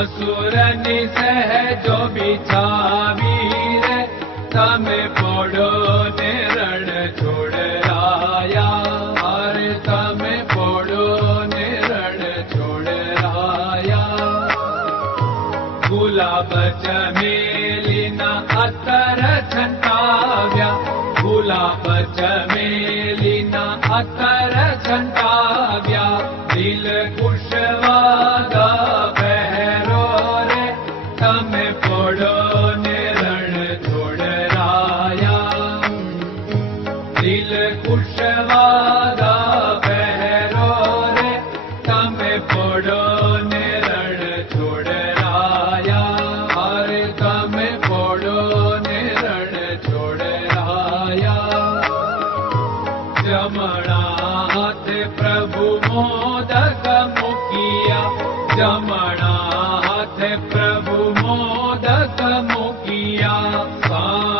असुर निसह जो बिछावीर तम पोड़ो ने रण छोड़ आया और तम पोड़ो ने रण छोड़ आया गुलाब चमेलिना अतर छंटाव्या गुलाब चमेलिना अतर छंटाव्या दिल Lord. 啊。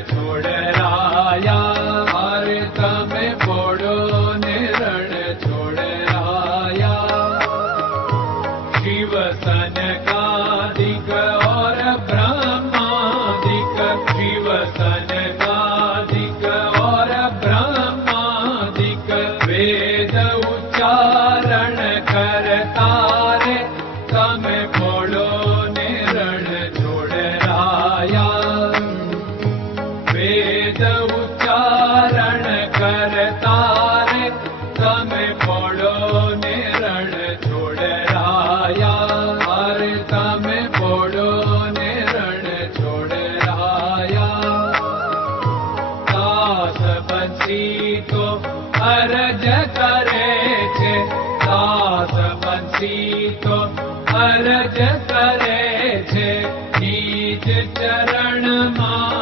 Mom.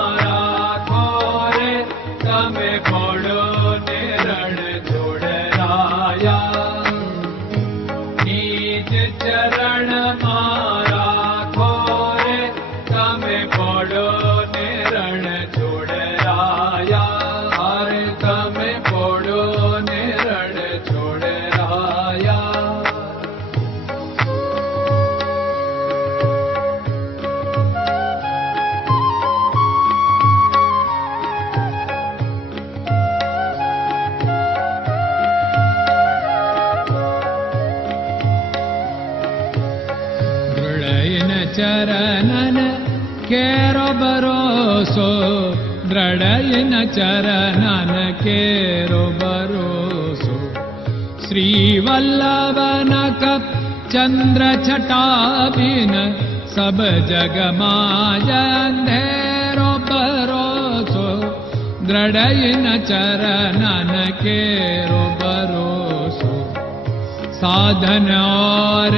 चरणन केरो भरोसो दृढयन चरणन केरो भरोसो श्रीवल्लभन कप चन्द्र छटाबिन सब जग मायन्धेरो भरोसो दृढयन चरणन केरो भरोसो साधन और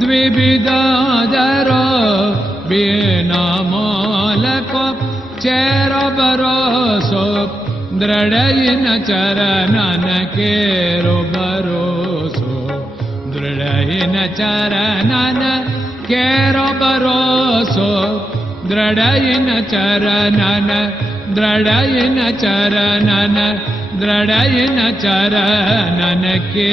द्विविधरो चरो चेरबरोसो दृढयिन चरन केरसो दृढयिन चरणन केरो भरोसो दृढयिन चरणन दृढयिन चरणन दृढयिन चरणन के